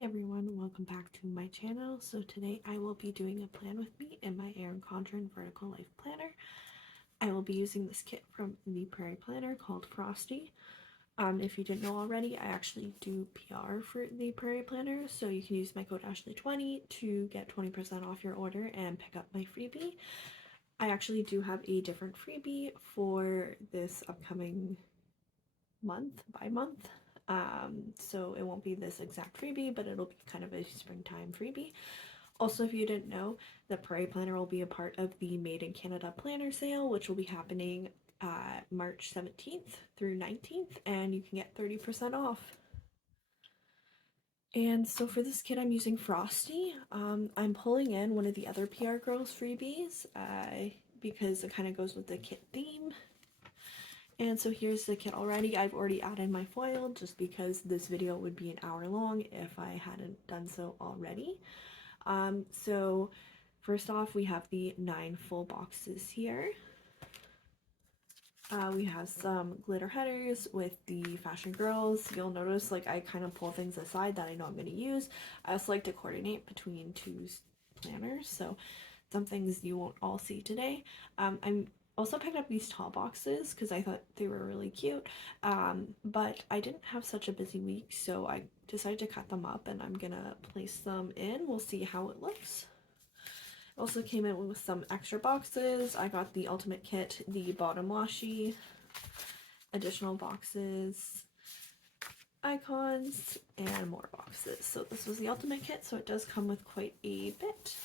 Hey everyone, welcome back to my channel. So today I will be doing a plan with me in my Erin Condren Vertical Life Planner. I will be using this kit from the Prairie Planner called Frosty. If you didn't know already, I actually do PR for the Prairie Planner, so you can use my code Ashley20 to get 20% off your order and pick up my freebie. I actually do have a different freebie for this upcoming month by month. So it won't be this exact freebie, but it'll be kind of a springtime freebie. Also, if you didn't know, the Prairie Planner will be a part of the Made in Canada Planner sale, which will be happening March 17th through 19th, and you can get 30% off. And so for this kit, I'm using Frosty. I'm pulling in one of the other PR Girls freebies because it kind of goes with the kit theme. And so here's the kit already. I've already added my foil just because this video would be an hour long if I hadn't done so already. So first off, we have the 9 full boxes here. We have some glitter headers with the Fashion Girls. You'll notice like I kind of pull things aside that I know I'm going to use. I also like to coordinate between two planners, so some things you won't all see today. I'm also picked up these tall boxes because I thought they were really cute, but I didn't have such a busy week, so I decided to cut them up and I'm gonna place them in. We'll see how it looks. Also came in with some extra boxes. I got the Ultimate Kit, the bottom washi, additional boxes, icons, and more boxes. So this was the Ultimate Kit, so it does come with quite a bit.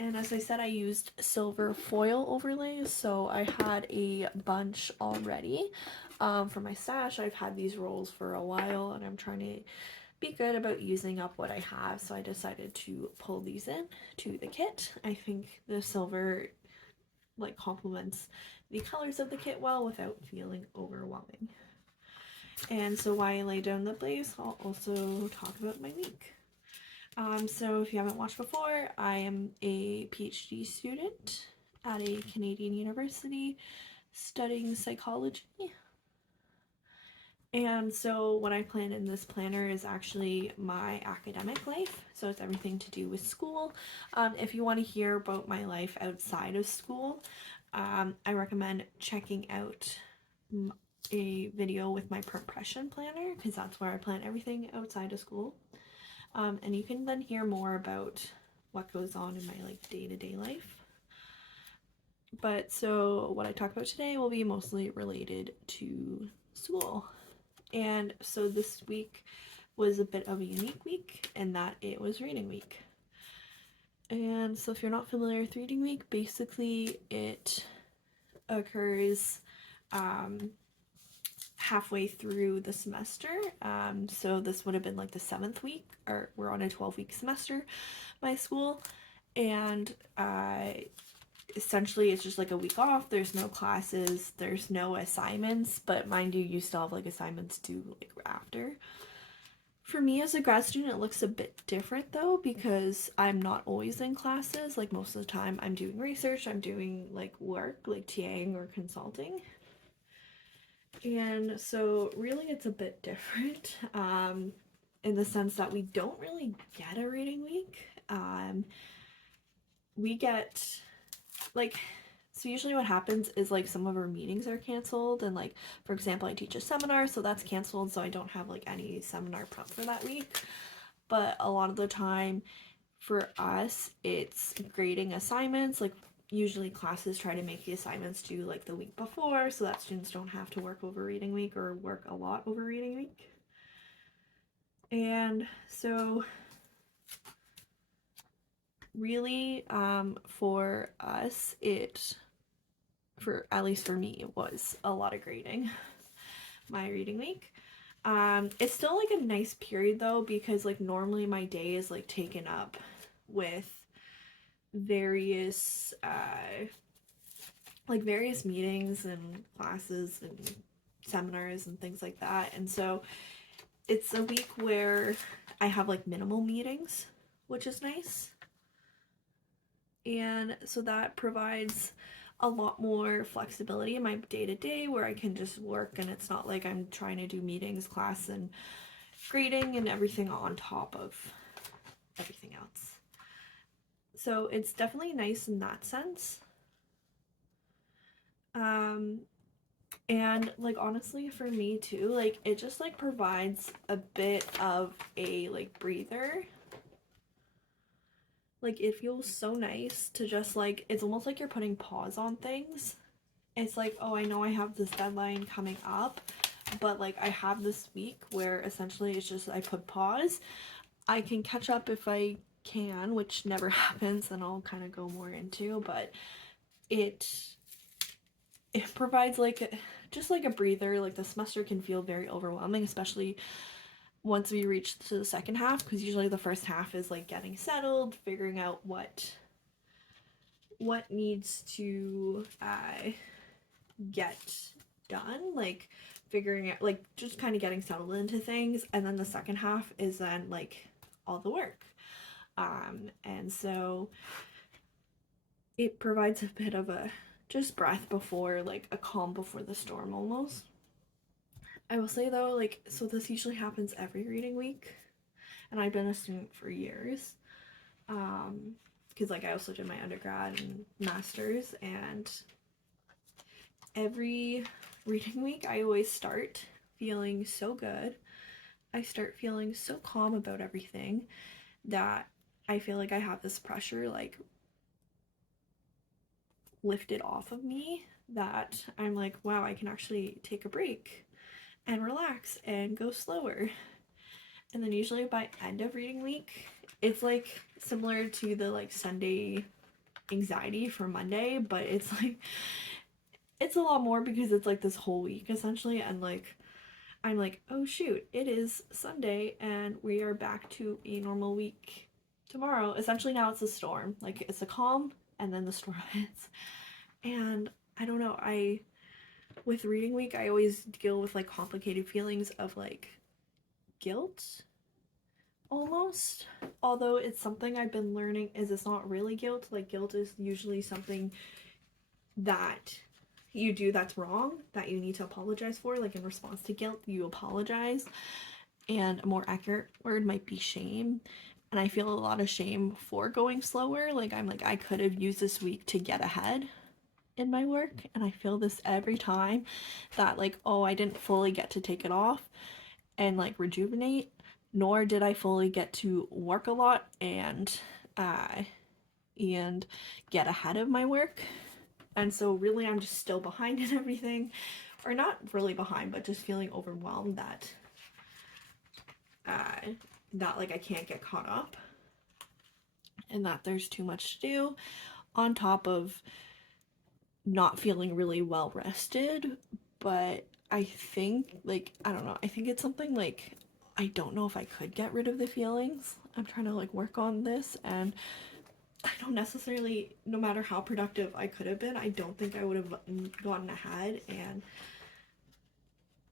And as I said, I used silver foil overlays, so I had a bunch already. For my stash, I've had these rolls for a while, and I'm trying to be good about using up what I have, so I decided to pull these in to the kit. I think the silver like complements the colors of the kit well without feeling overwhelming. And so while I lay down the base, I'll also talk about my week. So if you haven't watched before, I am a PhD student at a Canadian university studying psychology. And so what I plan in this planner is actually my academic life. So it's everything to do with school. If you want to hear about my life outside of school, I recommend checking out a video with my progression planner because that's where I plan everything outside of school. And you can then hear more about what goes on in my like day-to-day life. But so what I talk about today will be mostly related to school. And so this week was a bit of a unique week in that it was reading week. And so if you're not familiar with reading week, basically it occurs halfway through the semester. So this would have been like the 7th week, or we're on a 12-week semester by school. And essentially it's just like a week off. There's no classes, there's no assignments, but mind you still have like assignments due like after. For me as a grad student, it looks a bit different though because I'm not always in classes. Like most of the time I'm doing research, I'm doing like work, like TAing or consulting. And so really it's a bit different in the sense that we don't really get a reading week. We get like, so usually what happens is like some of our meetings are canceled, and like for example I teach a seminar, so that's canceled, so I don't have like any seminar prep for that week. But a lot of the time for us it's grading assignments. Like usually classes try to make the assignments due like the week before so that students don't have to work over reading week or work a lot over reading week. And so really for us at least for me, it was a lot of grading my reading week. It's still like a nice period though because like normally my day is like taken up with various various meetings and classes and seminars and things like that, and so it's a week where I have like minimal meetings, which is nice. And so that provides a lot more flexibility in my day-to-day where I can just work and it's not like I'm trying to do meetings, class, and grading and everything on top of everything else. So it's definitely nice in that sense. And like honestly for me too, like it just like provides a bit of a like breather. Like it feels so nice to just like, it's almost like you're putting pause on things. It's like, oh, I know I have this deadline coming up, but like I have this week where essentially it's just I put pause. I can catch up if I can, which never happens, and I'll kind of go more into, but it provides like just like a breather. Like the semester can feel very overwhelming, especially once we reach to the second half, because usually the first half is like getting settled, figuring out what needs to get done, like figuring out, like just kind of getting settled into things, and then the second half is then like all the work. And so it provides a bit of a just breath before, like a calm before the storm almost. I will say though, like, so this usually happens every reading week, and I've been a student for years. Because like I also did my undergrad and master's, and every reading week I always start feeling so good. I start feeling so calm about everything that I feel like I have this pressure like lifted off of me, that I'm like, wow, I can actually take a break and relax and go slower. And then usually by end of reading week, it's like similar to the like Sunday anxiety for Monday, but it's like it's a lot more because it's like this whole week essentially, and like I'm like, oh shoot, it is Sunday and we are back to a normal week tomorrow. Essentially now it's a storm. Like it's a calm and then the storm hits. And I don't know, with reading week I always deal with like complicated feelings of like guilt almost. Although it's something I've been learning is it's not really guilt. Like guilt is usually something that you do that's wrong, that you need to apologize for. Like in response to guilt, you apologize. And a more accurate word might be shame. And I feel a lot of shame for going slower. Like I'm like, I could have used this week to get ahead in my work, and I feel this every time, that like, oh, I didn't fully get to take it off and like rejuvenate, nor did I fully get to work a lot and get ahead of my work. And so really I'm just still behind in everything, or not really behind, but just feeling overwhelmed that like I can't get caught up and that there's too much to do, on top of not feeling really well rested. But I think like, I don't know, I think it's something like, I don't know if I could get rid of the feelings. I'm trying to like work on this, and I don't necessarily, no matter how productive I could have been, I don't think I would have gotten ahead. And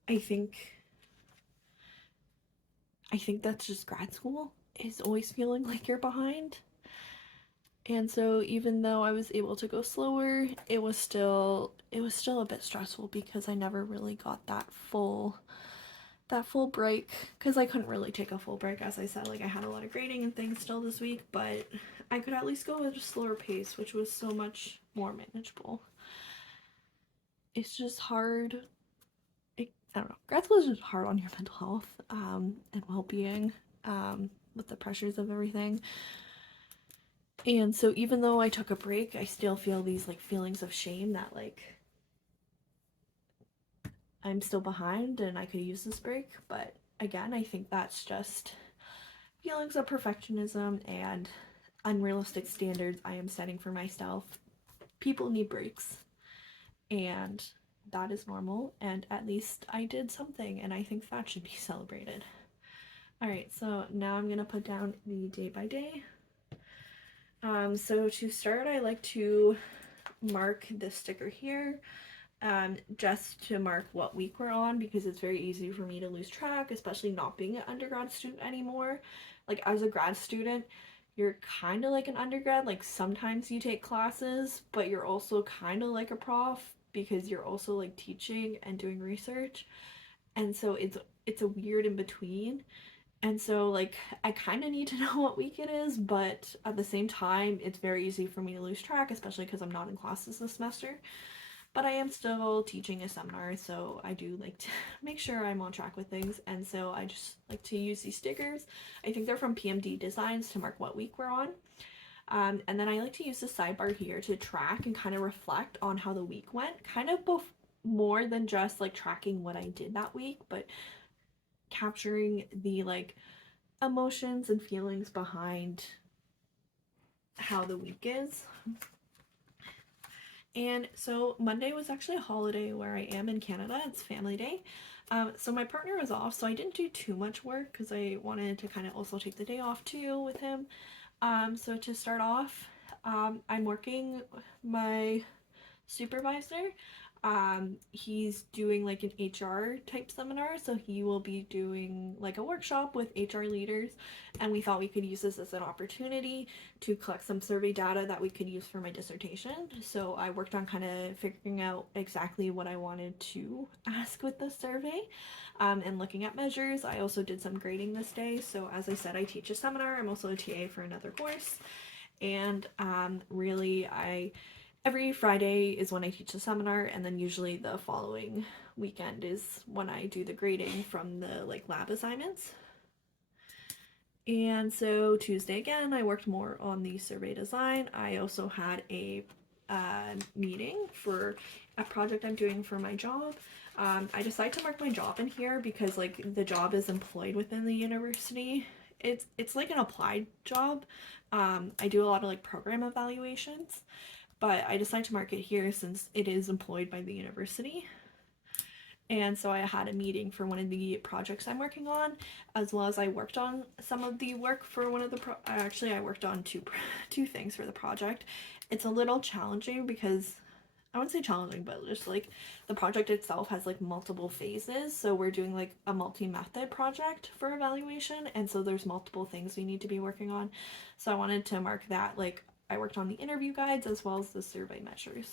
I think that's just grad school, is always feeling like you're behind. And so even though I was able to go slower, it was still a bit stressful because I never really got that full break, because I couldn't really take a full break. As I said, like I had a lot of grading and things still this week, but I could at least go at a slower pace, which was so much more manageable. It's just hard. I don't know. Grad school is just hard on your mental health and well-being, with the pressures of everything. And so even though I took a break, I still feel these like feelings of shame that like I'm still behind and I could use this break. But again, I think that's just feelings of perfectionism and unrealistic standards I am setting for myself. People need breaks, and that is normal, and at least I did something, and I think that should be celebrated. Alright, so now I'm gonna put down the day by day. So to start, I like to mark this sticker here, just to mark what week we're on, because it's very easy for me to lose track, especially not being an undergrad student anymore. Like as a grad student, you're kind of like an undergrad. Like sometimes you take classes, but you're also kind of like a prof, because you're also like teaching and doing research. and so it's a weird in between. And so like I kind of need to know what week it is, but at the same time it's very easy for me to lose track, especially because I'm not in classes this semester. But I am still teaching a seminar, so I do like to make sure I'm on track with things. And so I just like to use these stickers. I think they're from PMD Designs to mark what week we're on. And then I like to use the sidebar here to track and kind of reflect on how the week went, kind of both more than just like tracking what I did that week, but capturing the like emotions and feelings behind how the week is. And so Monday was actually a holiday where I am in Canada. It's family day. So my partner was off, so I didn't do too much work because I wanted to kind of also take the day off too with him. So to start off, I'm working my supervisor. He's doing like an HR type seminar, so he will be doing like a workshop with HR leaders, and we thought we could use this as an opportunity to collect some survey data that we could use for my dissertation. So I worked on kind of figuring out exactly what I wanted to ask with the survey, and looking at measures. I also did some grading this day. So as I said, I teach a seminar. I'm also a TA for another course, and really every Friday is when I teach the seminar, and then usually the following weekend is when I do the grading from the like lab assignments. And so Tuesday again, I worked more on the survey design. I also had a meeting for a project I'm doing for my job. I decided to mark my job in here because like the job is employed within the university. It's like an applied job. I do a lot of like program evaluations, but I decided to mark it here since it is employed by the university. And so I had a meeting for one of the projects I'm working on, as well as I worked on some of the work for one of the actually I worked on two things for the project. It's a little challenging because I wouldn't say challenging, but just like the project itself has like multiple phases. So we're doing like a multi-method project for evaluation, and so there's multiple things we need to be working on. So I wanted to mark that like I worked on the interview guides as well as the survey measures.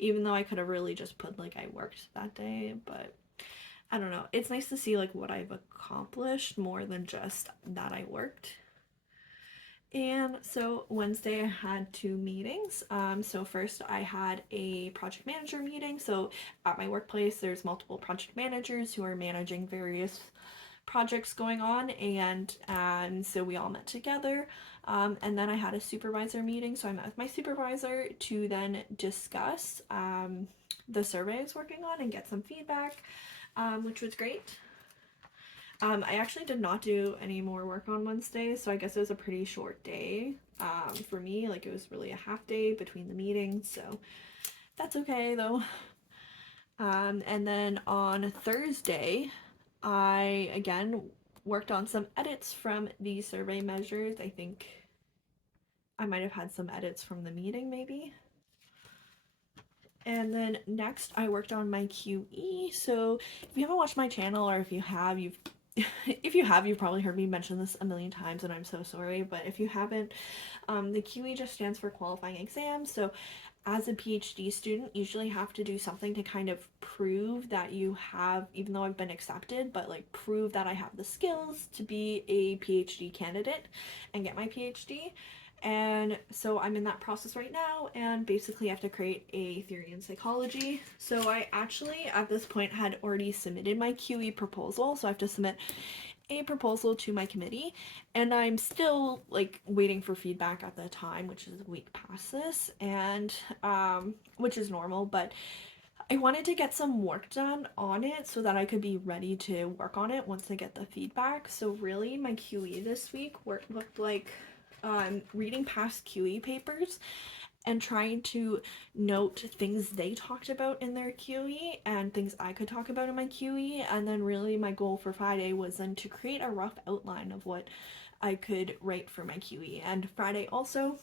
Even though I could have really just put like I worked that day, but I don't know. It's nice to see like what I've accomplished more than just that I worked. And so Wednesday I had two meetings. So first I had a project manager meeting. So at my workplace, there's multiple project managers who are managing various projects going on, and so we all met together, and then I had a supervisor meeting. So I met with my supervisor to then discuss the survey I was working on and get some feedback, which was great. I actually did not do any more work on Wednesday, so I guess it was a pretty short day for me. Like it was really a half day between the meetings, so that's okay though. And then on Thursday, I again worked on some edits from the survey measures. I think I might have had some edits from the meeting maybe. And then next I worked on my QE. So if you haven't watched my channel, or if you have, you've probably heard me mention this a million times, and I'm so sorry. But if you haven't, the QE just stands for qualifying exam. So as a PhD student, usually have to do something to kind of prove that you have, even though I've been accepted, but like prove that I have the skills to be a PhD candidate and get my PhD. And so I'm in that process right now, and basically I have to create a theory in psychology. So I actually at this point had already submitted my QE proposal, so I have to submit a proposal to my committee, and I'm still like waiting for feedback at the time, which is a week past this, and which is normal, but I wanted to get some work done on it so that I could be ready to work on it once I get the feedback. So really my QE this week looked like reading past QE papers and trying to note things they talked about in their QE and things I could talk about in my QE. And then really my goal for Friday was then to create a rough outline of what I could write for my QE. And Friday also,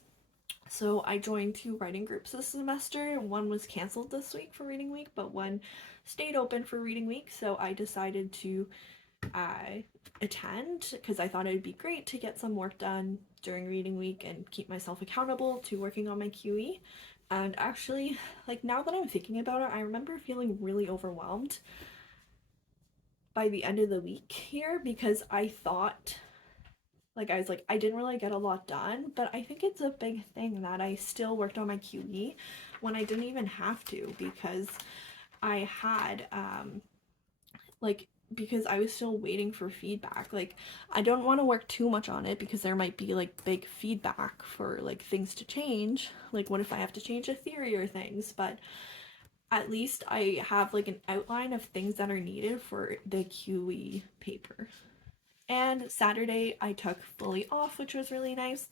so I joined two writing groups this semester. One was canceled this week for reading week, but one stayed open for reading week. So I decided to attend because I thought it would be great to get some work done during reading week and keep myself accountable to working on my QE. And actually, like now that I'm thinking about it, I remember feeling really overwhelmed by the end of the week here because I thought, like, I was like, I didn't really get a lot done, but I think it's a big thing that I still worked on my QE when I didn't even have to because I had, like, because I was still waiting for feedback. Like, I don't want to work too much on it because there might be like big feedback for like things to change. Like, what if I have to change a theory or things? But at least I have like an outline of things that are needed for the QE paper. And Saturday I took fully off, which was really nice.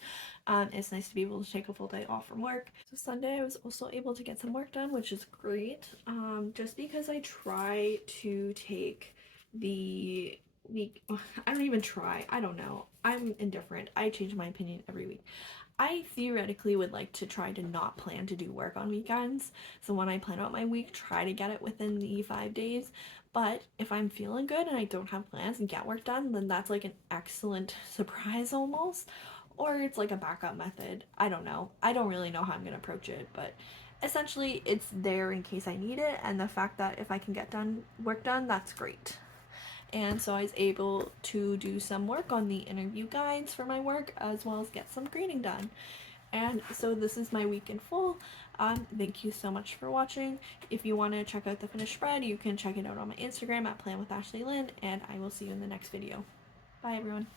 It's nice to be able to take a full day off from work. So Sunday I was also able to get some work done, which is great. Just because I try to take the week, I don't even try, I don't know. I'm indifferent. I change my opinion every week. I theoretically would like to try to not plan to do work on weekends. So when I plan out my week, try to get it within the 5 days. But if I'm feeling good and I don't have plans and get work done, then that's like an excellent surprise almost. Or it's like a backup method. I don't know. I don't really know how I'm going to approach it, but essentially it's there in case I need it. And the fact that if I can get done work done, that's great. And so I was able to do some work on the interview guides for my work as well as get some grading done. And so this is my week in full. Thank you so much for watching. If you want to check out the finished spread, you can check it out on my Instagram at Plan with Ashley Lynn, and I will see you in the next video. Bye everyone.